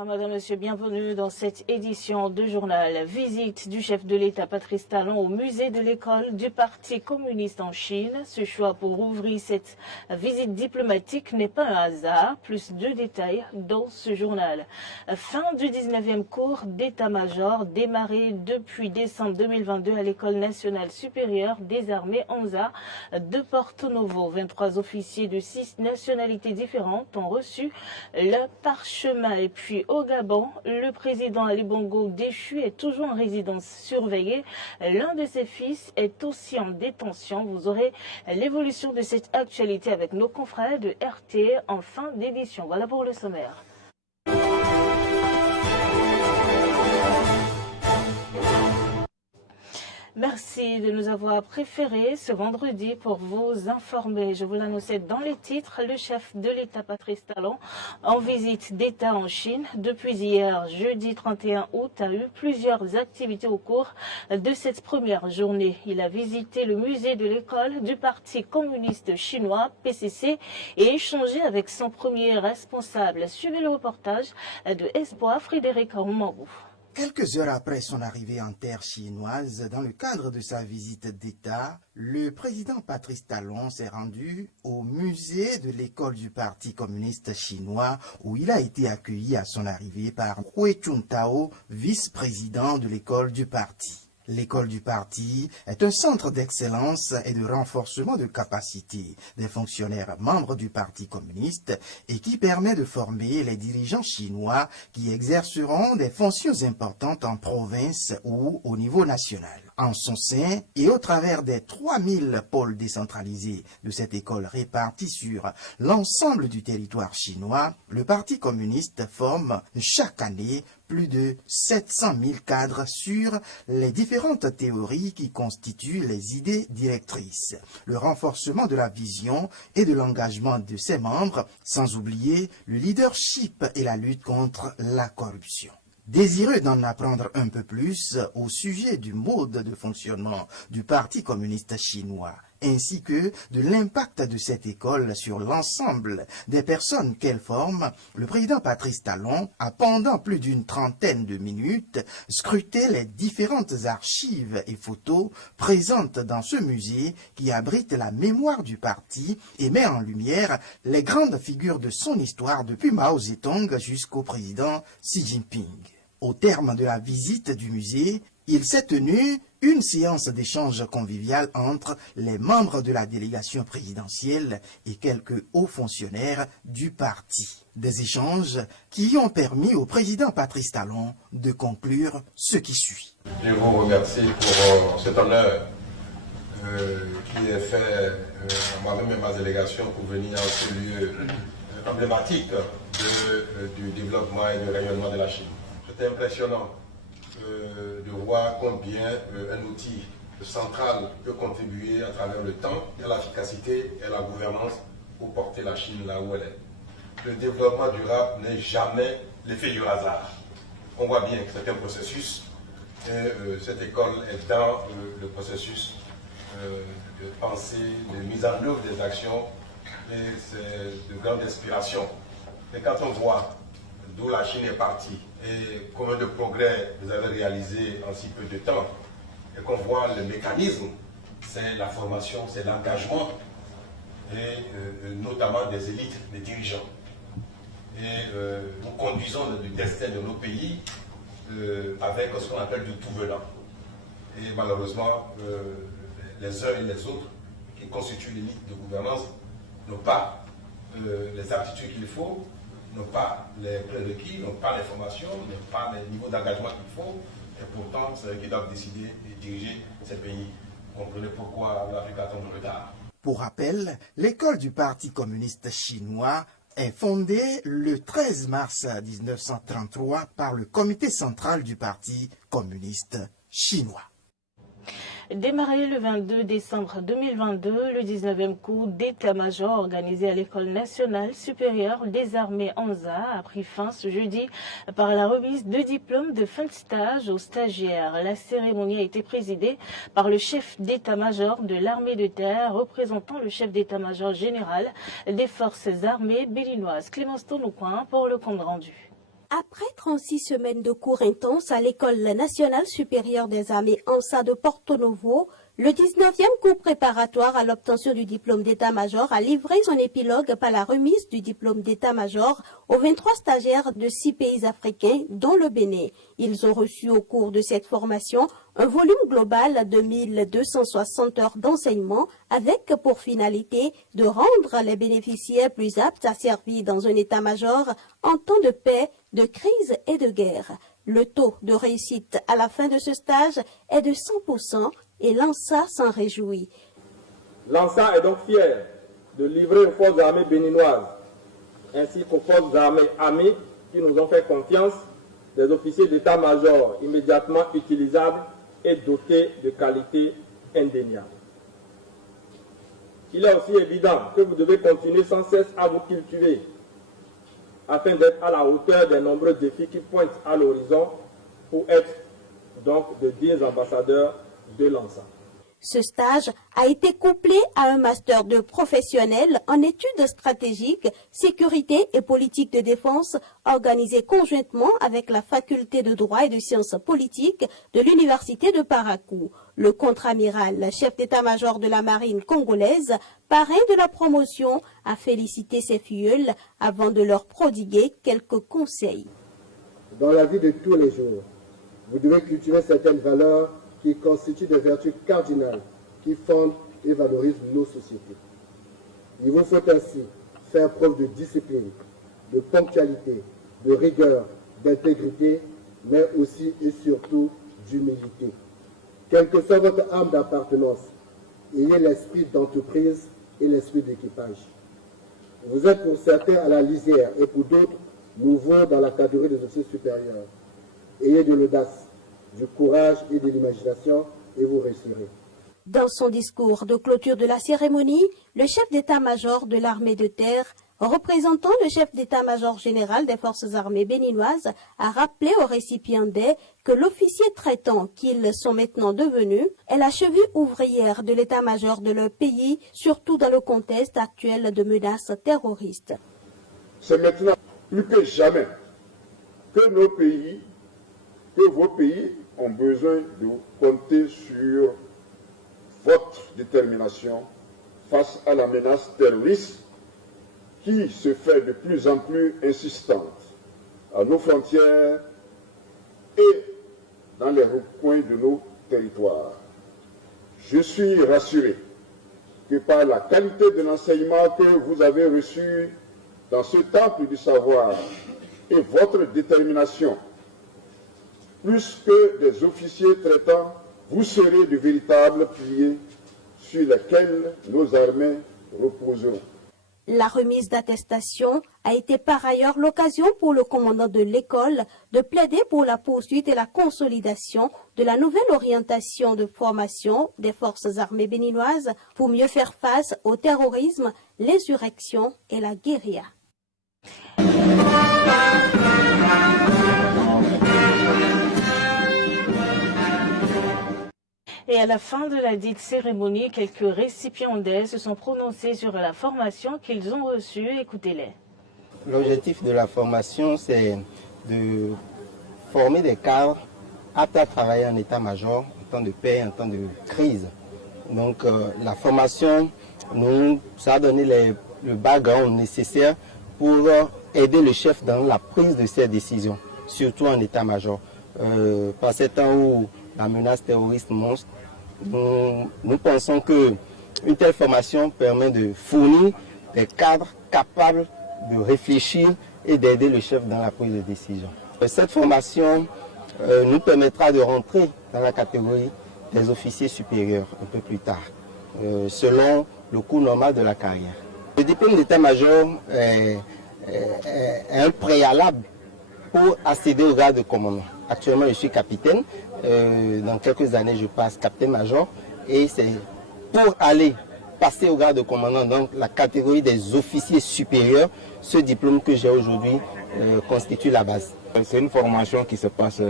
Bonsoir, madame, monsieur, bienvenue dans cette édition de journal. Visite du chef de l'État Patrice Talon au musée de l'école du Parti communiste en Chine. Ce choix pour ouvrir cette visite diplomatique n'est pas un hasard. Plus de détails dans ce journal. Fin du 19e cours d'état-major démarré depuis décembre 2022 à l'École nationale supérieure des armées ANZA de Porto Novo. 23 officiers de 6 nationalités différentes ont reçu le parchemin. Et puis au Gabon, le président Ali Bongo déchu est toujours en résidence surveillée. L'un de ses fils est aussi en détention. Vous aurez l'évolution de cette actualité avec nos confrères de RT en fin d'édition. Voilà pour le sommaire. Merci de nous avoir préférés ce vendredi pour vous informer. Je vous l'annonçais dans les titres, le chef de l'État Patrice Talon en visite d'État en Chine. Depuis hier, jeudi 31 août, a eu plusieurs activités au cours de cette première journée. Il a visité le musée de l'école du Parti communiste chinois, PCC, et échangé avec son premier responsable. Suivez le reportage de Espoir Frédéric Roumangou. Quelques heures après son arrivée en terre chinoise, dans le cadre de sa visite d'État, le président Patrice Talon s'est rendu au musée de l'école du Parti communiste chinois où il a été accueilli à son arrivée par Hui Chuntao, vice-président de l'école du parti. L'école du parti est un centre d'excellence et de renforcement de capacité des fonctionnaires membres du Parti communiste et qui permet de former les dirigeants chinois qui exerceront des fonctions importantes en province ou au niveau national. En son sein et au travers des 3000 pôles décentralisés de cette école répartis sur l'ensemble du territoire chinois, le Parti communiste forme chaque année plus de 700 000 cadres sur les différentes théories qui constituent les idées directrices, le renforcement de la vision et de l'engagement de ses membres, sans oublier le leadership et la lutte contre la corruption. Désireux d'en apprendre un peu plus au sujet du mode de fonctionnement du Parti communiste chinois, ainsi que de l'impact de cette école sur l'ensemble des personnes qu'elle forme, le président Patrice Talon a pendant plus d'une trentaine de minutes scruté les différentes archives et photos présentes dans ce musée qui abrite la mémoire du parti et met en lumière les grandes figures de son histoire depuis Mao Zedong jusqu'au président Xi Jinping. Au terme de la visite du musée, il s'est tenu une séance d'échange convivial entre les membres de la délégation présidentielle et quelques hauts fonctionnaires du parti. Des échanges qui ont permis au président Patrice Talon de conclure ce qui suit. Je vous remercie pour cet honneur qui est fait à moi-même et ma délégation pour venir en ce lieu emblématique du développement et du rayonnement de la Chine. C'était impressionnant de voir combien un outil central peut contribuer à travers le temps à l'efficacité et à la gouvernance pour porter la Chine là où elle est. Le développement durable n'est jamais l'effet du hasard. On voit bien que c'est un processus et cette école est dans le processus de pensée, de mise en œuvre des actions et c'est de grande inspiration. Et quand on voit d'où la Chine est partie et combien de progrès vous avez réalisé en si peu de temps, et qu'on voit le mécanisme, c'est la formation, c'est l'engagement, et notamment des élites, des dirigeants. Et nous conduisons le destin de nos pays avec ce qu'on appelle du tout venant. Et malheureusement, les uns et les autres qui constituent l'élite de gouvernance n'ont pas les aptitudes qu'il faut, n'ont pas les prérequis, n'ont pas les formations, n'ont pas les niveaux d'engagement qu'il faut, et pourtant c'est eux qui doivent décider et diriger ces pays. Vous comprenez pourquoi l'Afrique a tant de retard. Pour rappel, l'école du Parti communiste chinois est fondée le 13 mars 1933 par le comité central du Parti communiste chinois. Démarré le 22 décembre 2022, le 19e cours d'état-major organisé à l'École nationale supérieure des armées ANZA a pris fin ce jeudi par la remise de diplômes de fin de stage aux stagiaires. La cérémonie a été présidée par le chef d'état-major de l'armée de terre, représentant le chef d'état-major général des forces armées béninoises, Clémence Tonoucoin, pour le compte rendu. Après 36 semaines de cours intenses à l'École nationale supérieure des armées ANSA de Porto Novo, le 19e cours préparatoire à l'obtention du diplôme d'état-major a livré son épilogue par la remise du diplôme d'état-major aux 23 stagiaires de 6 pays africains, dont le Bénin. Ils ont reçu au cours de cette formation un volume global de 1260 heures d'enseignement avec pour finalité de rendre les bénéficiaires plus aptes à servir dans un état-major en temps de paix, de crise et de guerre. Le taux de réussite à la fin de ce stage est de 100% et l'ANSA s'en réjouit. L'ANSA est donc fier de livrer aux forces armées béninoises ainsi qu'aux forces armées amies qui nous ont fait confiance des officiers d'état-major immédiatement utilisables et dotés de qualités indéniables. Il est aussi évident que vous devez continuer sans cesse à vous cultiver afin d'être à la hauteur des nombreux défis qui pointent à l'horizon pour être donc de dignes ambassadeurs de l'ANSA. Ce stage a été couplé à un master de professionnel en études stratégiques, sécurité et politique de défense organisé conjointement avec la faculté de droit et de sciences politiques de l'université de Parakou. Le contre-amiral, chef d'état-major de la marine congolaise, parrain de la promotion, a félicité ses filleuls avant de leur prodiguer quelques conseils. Dans la vie de tous les jours, vous devez cultiver certaines valeurs qui constituent des vertus cardinales qui fondent et valorisent nos sociétés. Il vous faut ainsi faire preuve de discipline, de ponctualité, de rigueur, d'intégrité, mais aussi et surtout d'humilité. Quelle que soit votre âme d'appartenance, ayez l'esprit d'entreprise et l'esprit d'équipage. Vous êtes pour certains à la lisière et pour d'autres nouveaux dans la catégorie des officiers supérieurs. Ayez de l'audace, du courage et de l'imagination et vous réussirez. Dans son discours de clôture de la cérémonie, le chef d'état-major de l'armée de terre, représentant le chef d'état-major général des forces armées béninoises, a rappelé aux récipiendaires que l'officier traitant qu'ils sont maintenant devenus est la cheville ouvrière de l'état-major de leur pays, surtout dans le contexte actuel de menaces terroristes. C'est maintenant plus que jamais que nos pays, que vos pays ont besoin de compter sur votre détermination face à la menace terroriste qui se fait de plus en plus insistante à nos frontières et dans les recoins de nos territoires. Je suis rassuré que par la qualité de l'enseignement que vous avez reçu dans ce temple du savoir et votre détermination, plus que des officiers traitants, vous serez de véritables piliers sur lesquels nos armées reposeront. La remise d'attestation a été par ailleurs l'occasion pour le commandant de l'école de plaider pour la poursuite et la consolidation de la nouvelle orientation de formation des forces armées béninoises pour mieux faire face au terrorisme, l'insurrection et la guérilla. Et à la fin de la dite cérémonie, quelques récipiendaires se sont prononcés sur la formation qu'ils ont reçue. Écoutez-les. L'objectif de la formation, c'est de former des cadres aptes à travailler en état-major, en temps de paix, en temps de crise. Donc la formation, ça a donné le background nécessaire pour aider le chef dans la prise de ses décisions, surtout en état-major. Par ces temps où la menace terroriste monte, nous pensons qu'une telle formation permet de fournir des cadres capables de réfléchir et d'aider le chef dans la prise de décision. Cette formation nous permettra de rentrer dans la catégorie des officiers supérieurs un peu plus tard, selon le cours normal de la carrière. Le diplôme d'état-major est un préalable pour accéder au grade de commandement. Actuellement, je suis capitaine. Dans quelques années, je passe capitaine-major. Et c'est pour aller passer au grade de commandant, donc la catégorie des officiers supérieurs, ce diplôme que j'ai aujourd'hui constitue la base. C'est une formation qui se passe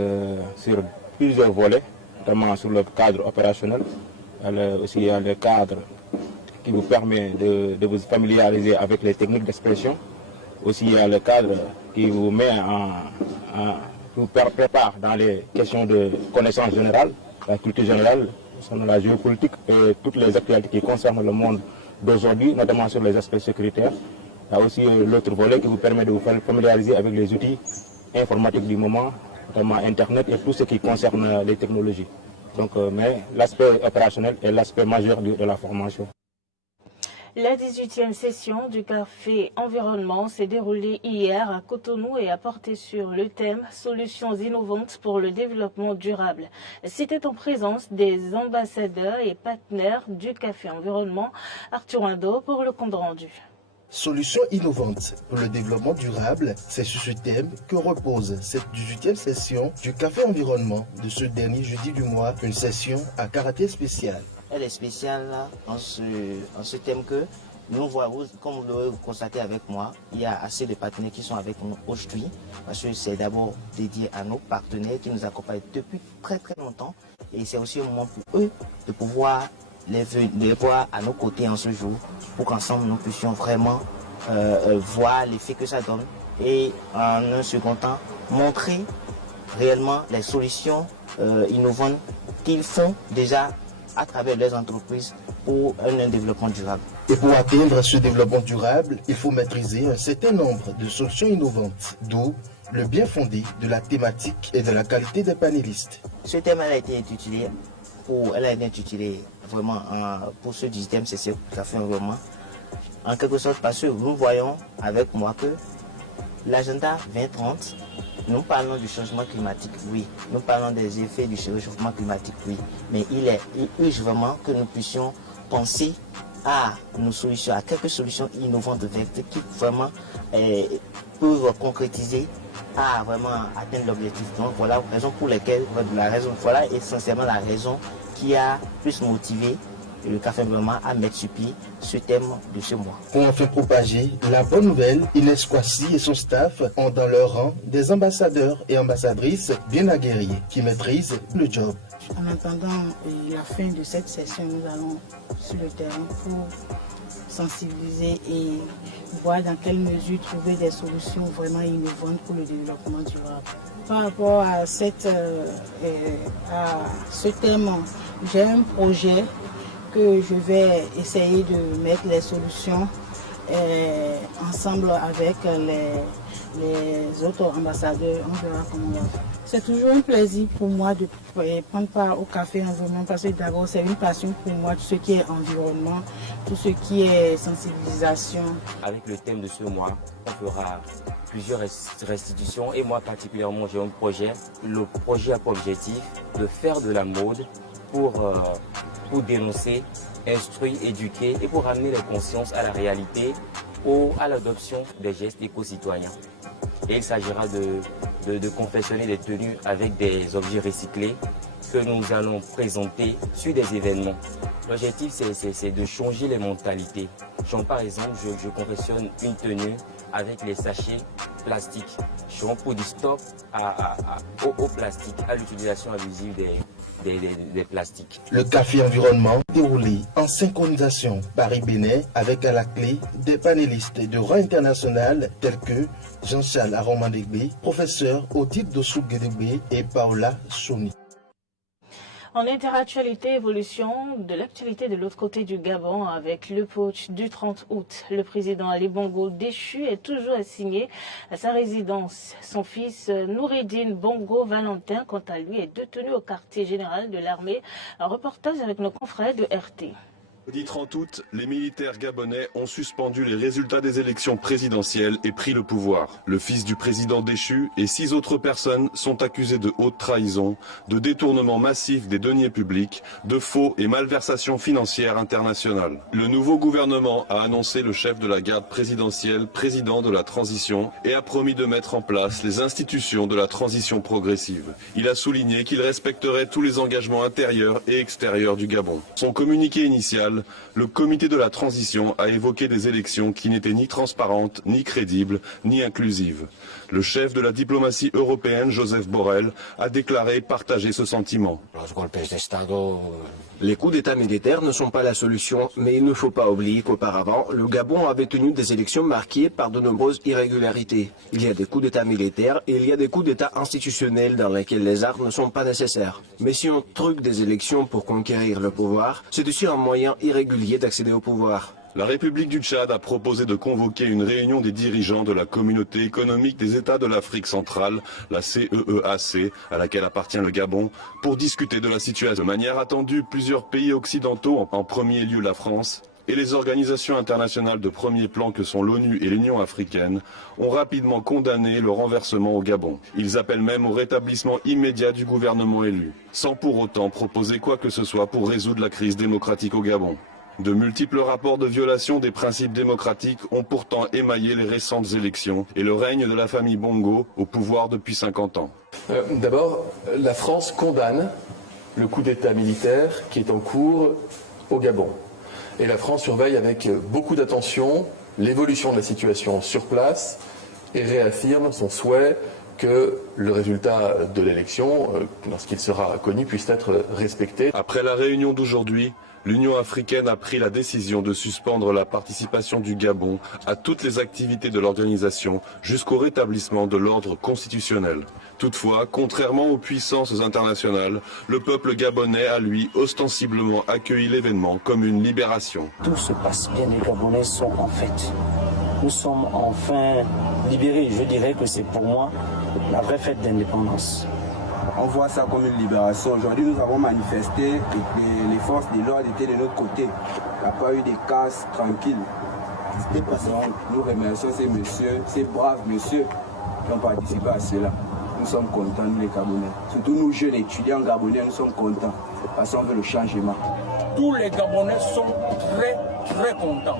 sur plusieurs volets, notamment sur le cadre opérationnel. Aussi, il y a le cadre qui vous permet de vous familiariser avec les techniques d'expression. Aussi, il y a le cadre qui vous met nous prépare dans les questions de connaissance générale, la culture générale, la géopolitique et toutes les actualités qui concernent le monde d'aujourd'hui, notamment sur les aspects sécuritaires. Il y a aussi l'autre volet qui vous permet de vous familiariser avec les outils informatiques du moment, notamment Internet et tout ce qui concerne les technologies. Donc, mais l'aspect opérationnel est l'aspect majeur de la formation. La 18e session du Café Environnement s'est déroulée hier à Cotonou et a porté sur le thème « Solutions innovantes pour le développement durable ». C'était en présence des ambassadeurs et partenaires du Café Environnement. Arthur Indo pour le compte rendu. Solutions innovantes pour le développement durable, c'est sur ce thème que repose cette 18e session du Café Environnement de ce dernier jeudi du mois, une session à caractère spécial. Elle est spéciale en ce thème que nous voyons, comme vous le constatez avec moi, il y a assez de partenaires qui sont avec nous aujourd'hui, parce que c'est d'abord dédié à nos partenaires qui nous accompagnent depuis très longtemps, et c'est aussi un moment pour eux de pouvoir les voir à nos côtés en ce jour, pour qu'ensemble nous puissions vraiment voir l'effet que ça donne, et en un second temps, montrer réellement les solutions innovantes qu'ils font déjà à travers leurs entreprises pour un développement durable. Et pour atteindre ce développement durable, il faut maîtriser un certain nombre de solutions innovantes, d'où le bien fondé de la thématique et de la qualité des panélistes. Ce thème a été intitulé vraiment pour ce 18e CC Café Environnement, en quelque sorte parce que nous voyons avec moi que l'agenda 2030, nous parlons du changement climatique, oui. Nous parlons des effets du réchauffement climatique, oui. Mais il urge vraiment que nous puissions penser à nos solutions, à quelques solutions innovantes vertes qui vraiment peuvent concrétiser à vraiment atteindre l'objectif. Donc voilà la raison pour laquelle, voilà essentiellement la raison qui a plus motivé le Café Environnement à mettre sur pied ce thème de ce mois. Pour enfin propager la bonne nouvelle, Inès Kwasi et son staff ont dans leur rang des ambassadeurs et ambassadrices bien aguerris qui maîtrisent le job. En attendant la fin de cette session, nous allons sur le terrain pour sensibiliser et voir dans quelle mesure trouver des solutions vraiment innovantes pour le développement durable. Par rapport à ce thème, j'ai un projet que je vais essayer de mettre les solutions ensemble avec les autres ambassadeurs. On verra comment on va faire. C'est toujours un plaisir pour moi de prendre part au Café Environnement parce que d'abord c'est une passion pour moi, tout ce qui est environnement, tout ce qui est sensibilisation. Avec le thème de ce mois, on fera plusieurs restitutions et moi particulièrement j'ai un projet. Le projet a pour objectif de faire de la mode pour dénoncer, instruire, éduquer et pour ramener les consciences à la réalité ou à l'adoption des gestes éco-citoyens. Et il s'agira de confectionner des tenues avec des objets recyclés que nous allons présenter sur des événements. L'objectif, c'est de changer les mentalités. Par exemple, je confectionne une tenue avec les sachets plastiques. Pour du stop au plastique, à l'utilisation abusive des plastiques. Le Café Environnement déroulé en synchronisation Paris-Bénin avec à la clé des panélistes de rang international tels que Jean-Charles Aromandegbe, professeur Odile Dossou-Guédébé et Paola Souni. En interactualité, évolution de l'actualité de l'autre côté du Gabon avec le putsch du 30 août. Le président Ali Bongo déchu est toujours assigné à sa résidence. Son fils Noureddine Bongo Valentin, quant à lui, est détenu au quartier général de l'armée. Un reportage avec nos confrères de RT. Le 30 août, les militaires gabonais ont suspendu les résultats des élections présidentielles et pris le pouvoir. Le fils du président déchu et 6 autres personnes sont accusés de haute trahison, de détournement massif des deniers publics, de faux et malversations financières internationales. Le nouveau gouvernement a annoncé le chef de la garde présidentielle président de la transition et a promis de mettre en place les institutions de la transition progressive. Il a souligné qu'il respecterait tous les engagements intérieurs et extérieurs du Gabon. Son communiqué initial mondiale, le comité de la transition a évoqué des élections qui n'étaient ni transparentes, ni crédibles, ni inclusives. Le chef de la diplomatie européenne, Joseph Borrell, a déclaré partager ce sentiment. Les coups d'État militaires ne sont pas la solution, mais il ne faut pas oublier qu'auparavant, le Gabon avait tenu des élections marquées par de nombreuses irrégularités. Il y a des coups d'État militaires et il y a des coups d'État institutionnels dans lesquels les armes ne sont pas nécessaires. Mais si on truque des élections pour conquérir le pouvoir, c'est aussi un moyen irrégulier d'accéder au pouvoir. La République du Tchad a proposé de convoquer une réunion des dirigeants de la communauté économique des États de l'Afrique centrale, la CEEAC, à laquelle appartient le Gabon, pour discuter de la situation. De manière attendue, plusieurs pays occidentaux, en premier lieu la France, et les organisations internationales de premier plan que sont l'ONU et l'Union africaine, ont rapidement condamné le renversement au Gabon. Ils appellent même au rétablissement immédiat du gouvernement élu, sans pour autant proposer quoi que ce soit pour résoudre la crise démocratique au Gabon. De multiples rapports de violation des principes démocratiques ont pourtant émaillé les récentes élections et le règne de la famille Bongo au pouvoir depuis 50 ans. D'abord, la France condamne le coup d'État militaire qui est en cours au Gabon. Et la France surveille avec beaucoup d'attention l'évolution de la situation sur place et réaffirme son souhait que le résultat de l'élection, lorsqu'il sera connu, puisse être respecté. Après la réunion d'aujourd'hui, l'Union africaine a pris la décision de suspendre la participation du Gabon à toutes les activités de l'organisation jusqu'au rétablissement de l'ordre constitutionnel. Toutefois, contrairement aux puissances internationales, le peuple gabonais a lui ostensiblement accueilli l'événement comme une libération. Tout se passe bien, les Gabonais sont en fête. Nous sommes enfin libérés. Je dirais que c'est pour moi la vraie fête d'indépendance. On voit ça comme une libération. Aujourd'hui, nous avons manifesté et les forces de l'ordre étaient de notre côté. Il n'y a pas eu de casse tranquille. Donc, nous remercions ces messieurs, ces braves messieurs qui ont participé à cela. Nous sommes contents, nous les Gabonais. Surtout nous jeunes étudiants gabonais, nous sommes contents parce qu'on veut le changement. Tous les Gabonais sont très, très contents.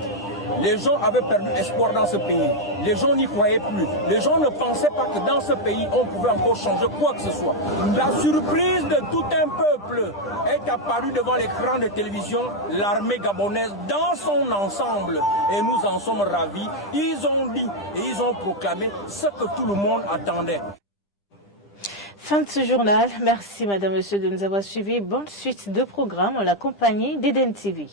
Les gens avaient perdu espoir dans ce pays. Les gens n'y croyaient plus. Les gens ne pensaient pas que dans ce pays, on pouvait encore changer quoi que ce soit. La surprise de tout un peuple est apparue devant l'écran de télévision, l'armée gabonaise dans son ensemble. Et nous en sommes ravis. Ils ont dit et ils ont proclamé ce que tout le monde attendait. Fin de ce journal. Merci, madame, monsieur, de nous avoir suivis. Bonne suite de programme en la compagnie d'Eden TV.